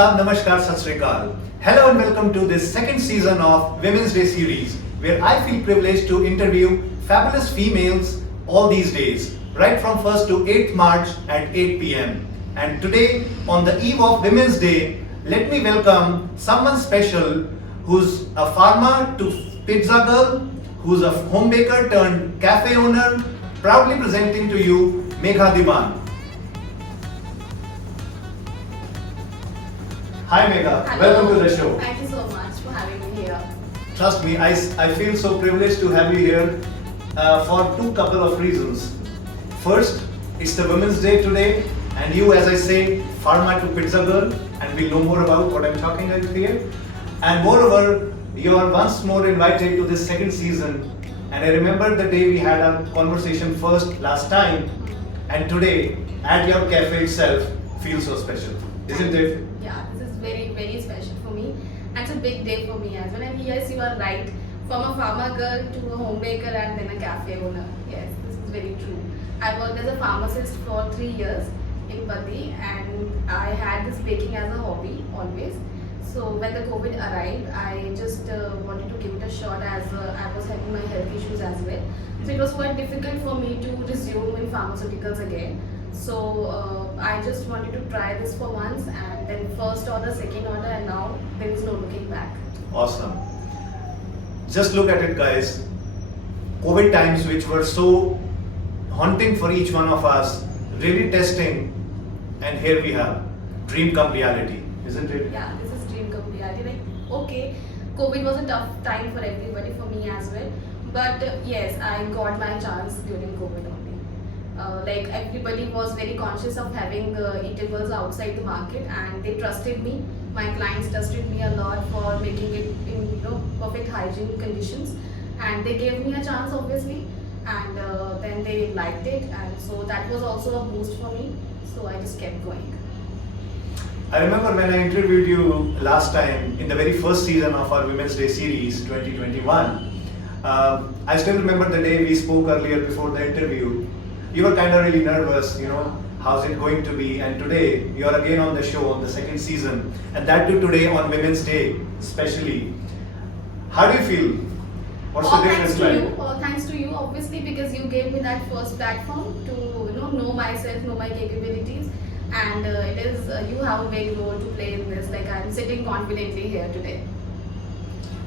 Adab, Namaskar, Sat Sri Akal. Hello and welcome to this second season of Women's Day series, where I feel privileged to interview fabulous females all these days, right from 1st to 8th March at 8 p.m. And today, on the eve of Women's Day, let me welcome someone special who's a farmer to pizza girl, who's a home baker turned cafe owner, proudly presenting to you Megha Diban. Hi Megha, Hello. welcome to the show. Thank you so much for having me here. Trust me, I feel so privileged to have you here for two couple of reasons. First, it's the Women's Day today, and you, as I say, farmer to pizza girl, and we'll know more about what I'm talking about here. And moreover, you are once more invited to this second season, and I remember the day we had our conversation first last time, and today, at your cafe itself, feels so special, isn't it? Yeah, this is very, very special for me. And it's a big day for me as well. And yes, you are right. From a farmer girl to a home baker and then a cafe owner. Yes, this is very true. I worked as a pharmacist for 3 years in Pati, and I had this baking as a hobby always. So when the COVID arrived, I just wanted to give it a shot as I was having my health issues as well. So it was quite difficult for me to resume in pharmaceuticals again. So I just wanted to try this for once, and then first order, second order, and now there is no looking back. Awesome. Just look at it, guys. COVID times, which were so haunting for each one of us, really testing, and here we have dream come reality, isn't it? Yeah, this is dream come reality. Like, okay, COVID was a tough time for everybody, for me as well. But yes, I got my chance during COVID only. Like everybody was very conscious of having eatables outside the market, and they trusted me. My clients trusted me a lot for making it in perfect hygiene conditions, and they gave me a chance obviously, and then they liked it, and so that was also a boost for me. So I just kept going. I remember when I interviewed you last time in the very first season of our Women's Day series 2021. I still remember the day we spoke earlier before the interview. You were kind of really nervous, how's it going to be? And today, you're again on the show on the second season, and that too today on Women's Day, especially. How do you feel? What's the difference like? Thanks to you, obviously, because you gave me that first platform to know myself, know my capabilities, and it is you have a big role to play in this. Like I'm sitting confidently here today.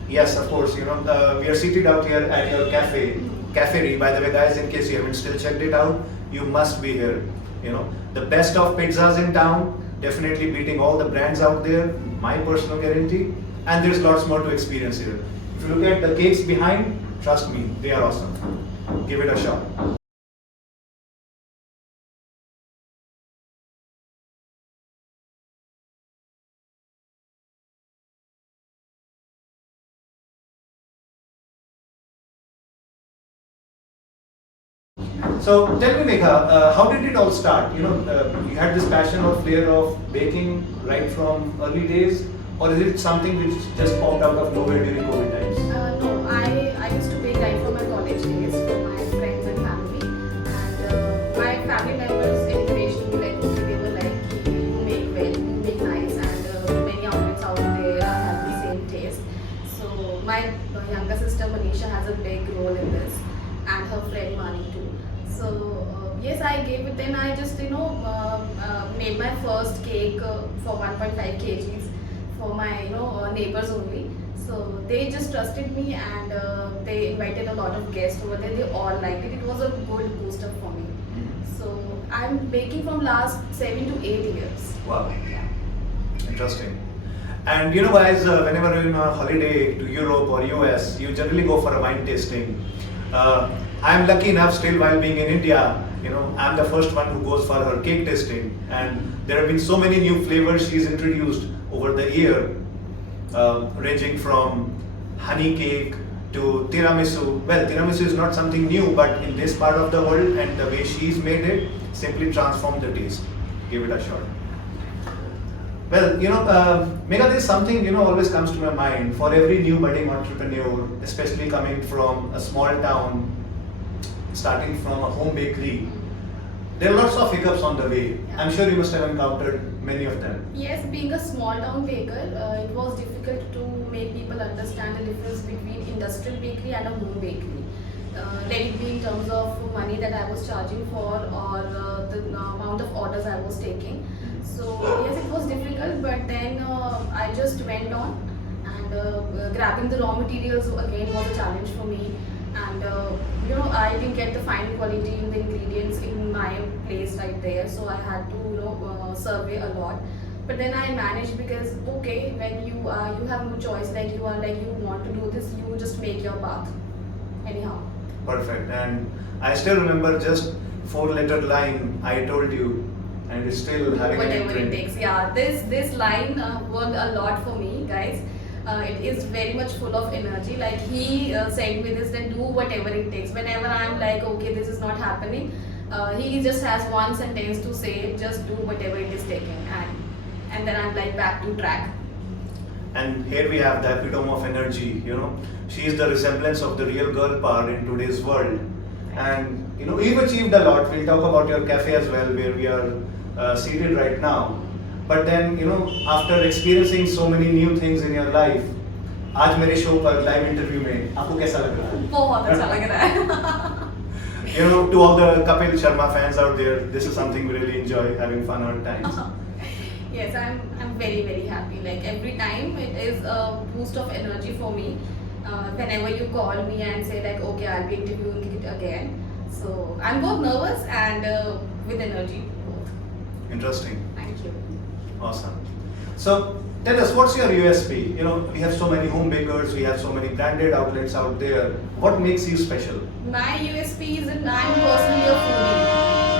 Yes, of course. We are seated out here at your cafeteria. By the way, guys, in case you haven't still checked it out, you must be here. The best of pizzas in town, definitely beating all the brands out there, my personal guarantee. And there's lots more to experience here. If you look at the cakes behind, trust me, they are awesome. Give it a shot. So tell me, Megha, how did it all start? You had this passion or flair of baking right from early days, or is it something which just popped out of nowhere during COVID times? No, I used to bake right from my college days for my friends and family, and my family members encouraged me, like okay, they were like, you make well, you make nice, and many outlets out there have the same taste. So my younger sister Manisha has a big role in this, and her friend Mani too. So yes, I gave it. Then I just made my first cake for 1.5 kgs for my neighbors only. So they just trusted me, and they invited a lot of guests over there. They all liked it. It was a good booster for me. So I'm baking from last 7 to 8 years. Wow. Yeah. Interesting. And guys, whenever you're on a holiday to Europe or US, you generally go for a wine tasting. I'm lucky enough still while being in India, I'm the first one who goes for her cake tasting, and there have been so many new flavors she's introduced over the year, ranging from honey cake to tiramisu. Well, tiramisu is not something new, but in this part of the world and the way she's made it, simply transformed the taste. Give it a shot. Well, Megha, there's something, always comes to my mind for every new budding entrepreneur, especially coming from a small town, starting from a home bakery. There are lots of hiccups on the way. Yeah. I'm sure you must have encountered many of them. Yes, being a small town baker, it was difficult to make people understand the difference between industrial bakery and a home bakery. Let it be in terms of money that I was charging for or the amount of orders I was taking. So yes, it was difficult, but then I just went on, and grabbing the raw materials again was a challenge for me. And I didn't get the fine quality in the ingredients in my place right there, so I had to survey a lot. But then I managed because okay, when you have no choice, like you want to do this, you just make your path anyhow. Perfect. And I still remember just 4-letter line I told you, and it's still having an Whatever it imprint. takes. Yeah, this line worked a lot for me, guys. It is very much full of energy. Like he said me this, that do whatever it takes. Whenever I'm like, okay, this is not happening, he just has one sentence to say, just do whatever it is taking, and then I'm like back to track. And here we have the epitome of energy, She is the resemblance of the real girl power in today's world. And, you've achieved a lot. We'll talk about your cafe as well, where we are seated right now. But then, after experiencing so many new things in your life, आज मेरे show पर live interview में आपको कैसा लग रहा है? बहुत अच्छा लग रहा है. To all the Kapil Sharma fans out there, this is something we really enjoy, having fun at times. Yes, I'm very very happy. Like every time it is a boost of energy for me. Whenever you call me and say like, okay, I'll be interviewing it again. So I'm both nervous and with energy both. Interesting. Thank you. Awesome. So tell us, what's your USP? We have so many home bakers, we have so many branded outlets out there. What makes you special? My USP is that I'm personally a foodie.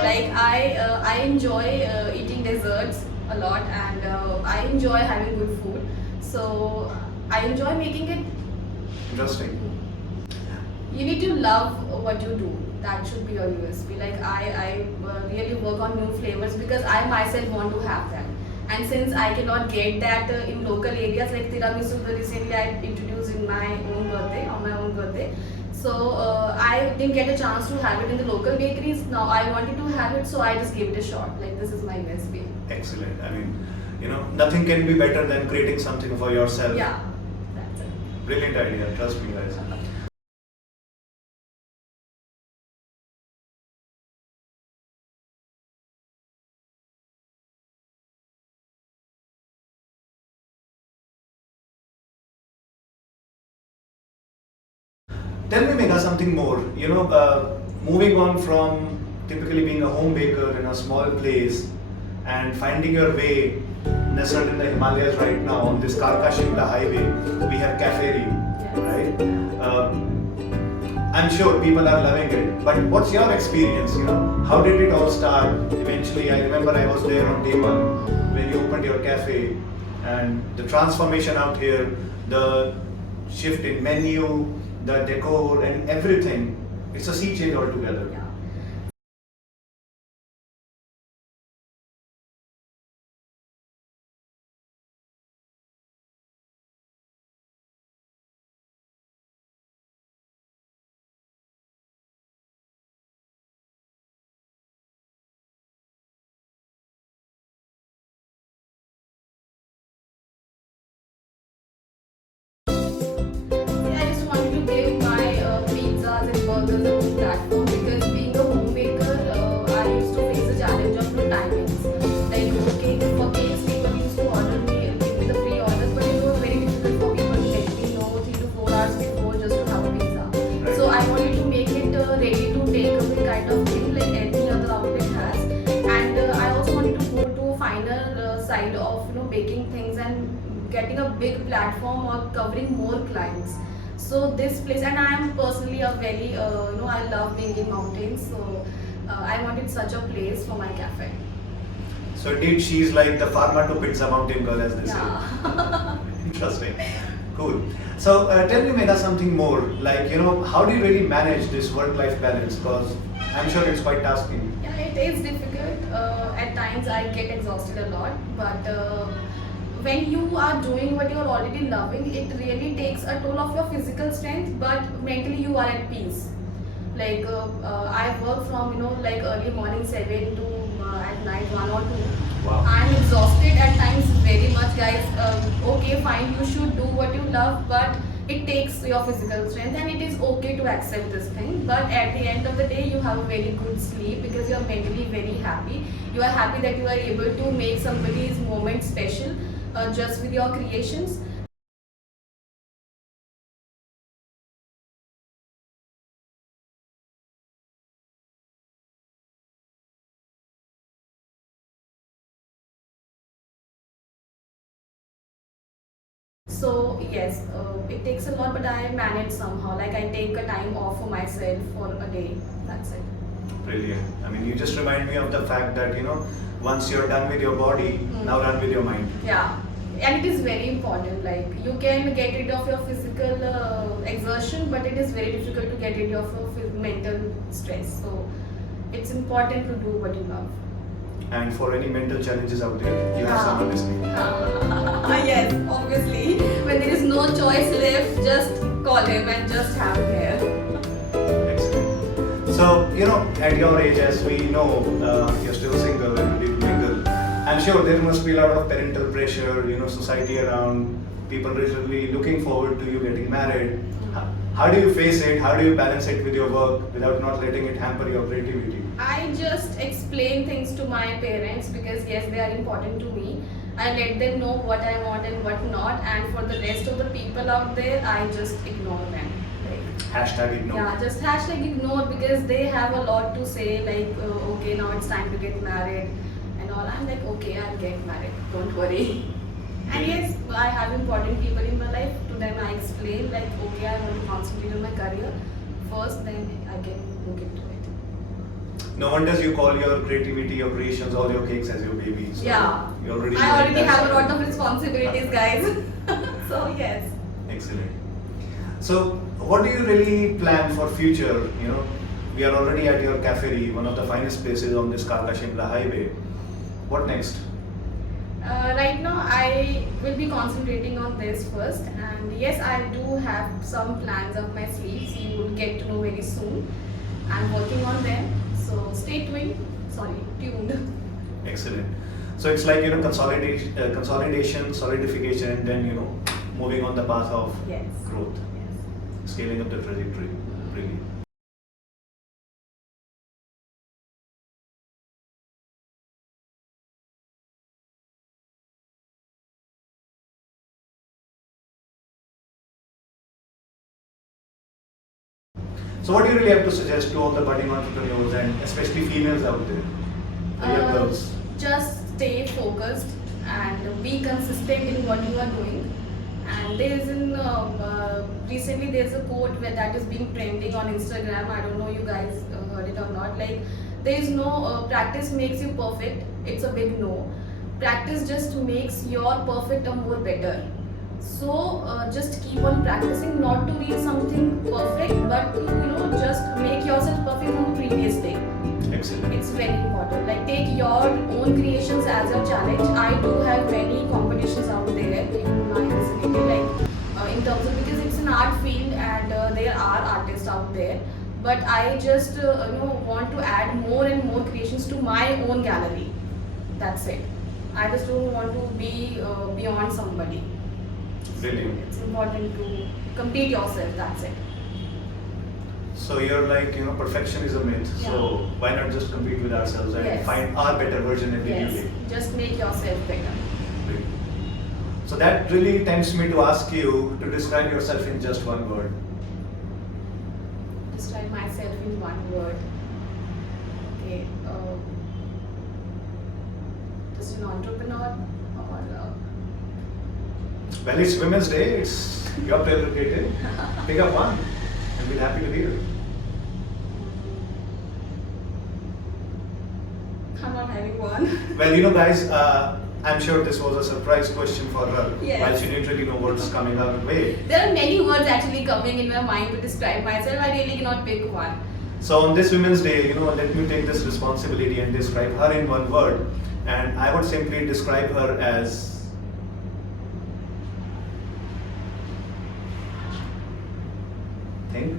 Like I enjoy eating desserts a lot, and I enjoy having good food. So I enjoy making it. Interesting. You need to love what you do. That should be your USP. Like I really work on new flavors because I myself want to have them. And since I cannot get that in local areas, like tiramisu, recently I introduced in my own birthday, on my own birthday. So I didn't get a chance to have it in the local bakeries. Now I wanted to have it, so I just gave it a shot. Like this is my USP. Excellent. I mean, nothing can be better than creating something for yourself. Yeah, that's it. Brilliant idea. Trust me, guys. Tell me, Megha, something more. Moving on from typically being a home baker in a small place and finding your way nestled in the Himalayas right now on this Karka-Shimla highway, we have Cafe, Yes. right? I'm sure people are loving it. But what's your experience? How did it all start? Eventually, I remember I was there on day one when you opened your cafe, and the transformation out here, the shift in menu, the decor, and everything. It's a sea change altogether. Yeah. Yeah, I just wanted to give my pizzas and burgers a good platform because being a home baker, I used to face the challenge of no timings. Like, okay, for cakes, people used to order me, give me the pre-orders, but it was very difficult for people to let me know 3 to 4 hours before just to have a pizza. Right. So I wanted to make it ready to take away kind of thing like any other outlet has. And I also wanted to go to a finer side of baking things and getting a big platform or covering more clients. So this place, and I am personally a very I love being in mountains, so I wanted such a place for my cafe. So indeed, she's like the farmer to pizza mountain girl, as they Yeah. say. Interesting. Cool. So tell me, Megha, something more. Like, how do you really manage this work-life balance? Because I'm sure it's quite tasking. Yeah, it is difficult. At times I get exhausted a lot, but when you are doing what you are already loving, it really takes a toll of your physical strength, but mentally you are at peace. Like I work from like early morning 7 to at night 1 or 2. Wow. I'm exhausted at times very much, guys. Okay, fine, you should do what you love, but it takes your physical strength, and it is okay to accept this thing. But at the end of the day, you have a very good sleep because you are mentally very happy. You are happy that you are able to make somebody's moment special just with your creations. So yes, it takes a lot, but I manage somehow. Like I take a time off for myself for a day. That's it. Brilliant. I mean, you just remind me of the fact that, once you're done with your body, now run with your mind. Yeah, and it is very important. Like you can get rid of your physical exertion, but it is very difficult to get rid of your mental stress. So it's important to do what you love. And for any mental challenges out there, you have someone listening. Yes, obviously. When there is no choice left, just call him and just have him here. Excellent. So, at your age, as we know, you're still single and ready to mingle. I'm sure there must be a lot of parental pressure, society around, people really looking forward to you getting married. How do you face it? How do you balance it with your work without not letting it hamper your creativity? I just explain things to my parents because yes, they are important to me. I let them know what I want and what not, and for the rest of the people out there, I just ignore them. Hashtag ignore. Yeah, just hashtag ignore because they have a lot to say. Like, okay, now it's time to get married and all. I'm like, okay, I'll get married. Don't worry. And yes, I have important people in my life. To them, I explain like, okay, I want to concentrate on my career first, then I can look into it. No wonders you call your creativity, your creations, all your cakes as your baby. So Yeah, you already I already have a lot of responsibilities, guys. So yes. Excellent. So, what do you really plan for future? We are already at your cafe, one of the finest places on this Karla-Shimla highway. What next? Right now, I will be concentrating on this first, and yes, I do have some plans up my sleeves. You will get to know very soon. I'm working on them, so stay tuned. Tuned. Excellent. So it's like consolidation, solidification, and then moving on the path of Yes. growth, Yes. scaling up the trajectory. Really. So what do you really have to suggest to all the budding entrepreneurs and especially females out there, the young girls? Just stay focused and be consistent in what you are doing. And recently there's a quote that is being trending on Instagram. I don't know you guys heard it or not. Like there is no practice makes you perfect. It's a big no. Practice just makes your perfect a more better. So just keep on practicing, not to reach something perfect, but to just make yourself perfect from the previous day. Excellent. It's very important. Like take your own creations as your challenge. I do have many competitions out there in my vicinity, like in terms of because it's an art field and there are artists out there. But I just want to add more and more creations to my own gallery. That's it. I just don't want to be beyond somebody. Brilliant. It's important to compete yourself. That's it. So you're like, perfection is a myth. Yeah. So why not just compete with ourselves and Yes. find our better version every Yes. day? Just make yourself better. Great. So that really tempts me to ask you to describe yourself in just one word. Describe myself in one word. Okay. Just an entrepreneur or Well, it's Women's Day. It's your prerogative. Pick up one, and we're happy to hear. I'm not having one. Well, guys, I'm sure this was a surprise question for her. Yes. While she didn't really know what's coming her way. There are many words actually coming in my mind to describe myself. I really cannot pick one. So on this Women's Day, let me take this responsibility and describe her in one word. And I would simply describe her as think.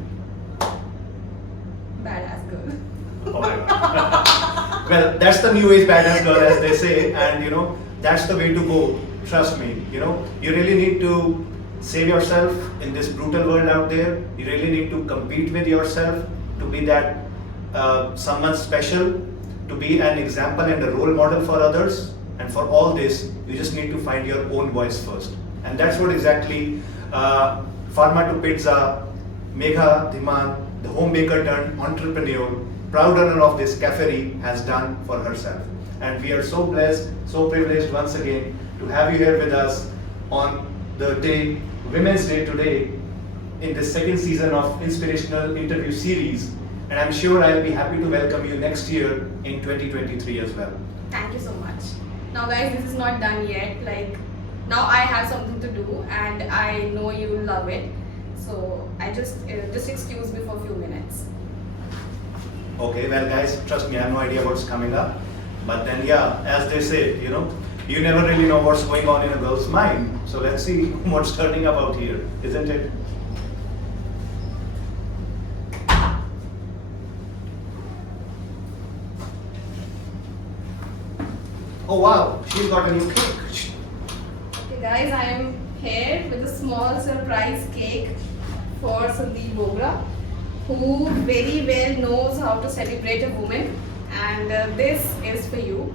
Well, that's the new age badass girl, as they say, and you know, that's the way to go. Trust me, you know, you really need to save yourself in this brutal world out there. You really need to compete with yourself to be that someone special, to be an example and a role model for others. And for all this, you just need to find your own voice first. And that's what exactly Pharma to Pizza, Megha Dhiman, the home baker turned entrepreneur, proud owner of this cafe, has done for herself. And we are so blessed, so privileged once again to have you here with us on the day, Women's Day today, in the second season of Inspirational Interview Series. And I'm sure I'll be happy to welcome you next year in 2023 as well. Thank you so much. Now guys, this is not done yet. Like, now I have something to do and I know you will love it. So I just excuse me for a few minutes. Okay, well guys, trust me, I have no idea what's coming up. But then yeah, as they say, you know, you never really know what's going on in a girl's mind. So let's see what's turning up out here, isn't it? Oh wow, she's got a new cake. Okay guys, I am here with a small surprise cake for Sandeep Bogra, who very well knows how to celebrate a woman, and this is for you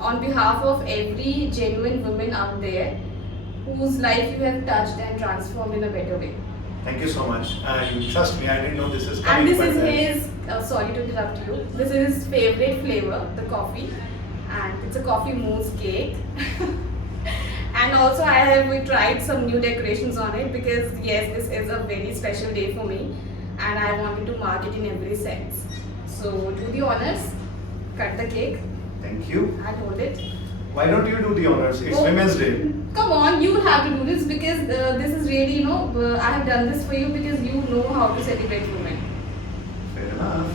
on behalf of every genuine woman out there whose life you have touched and transformed in a better way. Thank you so much. And trust me, I didn't know this is And coming. this but is then- his, sorry to interrupt you, this is his favorite flavor, the coffee, and it's a coffee mousse cake. And also I have tried some new decorations on it because yes, this is a very special day for me and I wanted to mark it in every sense. So do the honors, cut the cake Thank you. and hold it. Why don't you do the honors? It's Oh, Women's Day. Come on, you have to do this because this is really, you know, I have done this for you because you know how to celebrate women. Fair enough.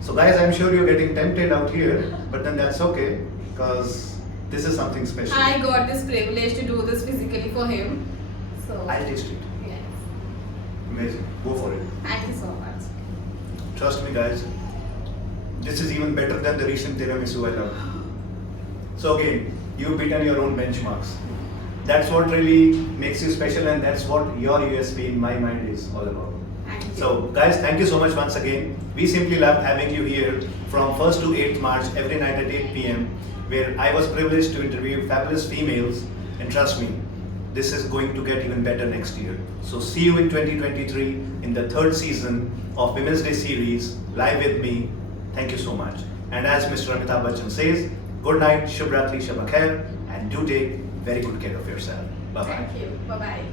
So guys, I'm sure you're getting tempted out here, but then that's okay because this is something special. I got this privilege to do this physically for him. So I'll taste it. yes. Amazing. Go for it. Thank you so much. Trust me guys, this is even better than the recent tiramisu I love. So again, you've beaten your own benchmarks. That's what really makes you special and that's what your USP in my mind is all about. Thank you. So guys, thank you so much once again. We simply love having you here from 1st to 8th March every night at 8 p.m. where I was privileged to interview fabulous females, and trust me, this is going to get even better next year. So see you in 2023 in the third season of Women's Day series, live with me. Thank you so much. And as Mr. Amitabh Bachchan says, good night, Shubh Ratri, Shabba Khair, and do take very good care of yourself. Bye-bye. Thank you. Bye-bye.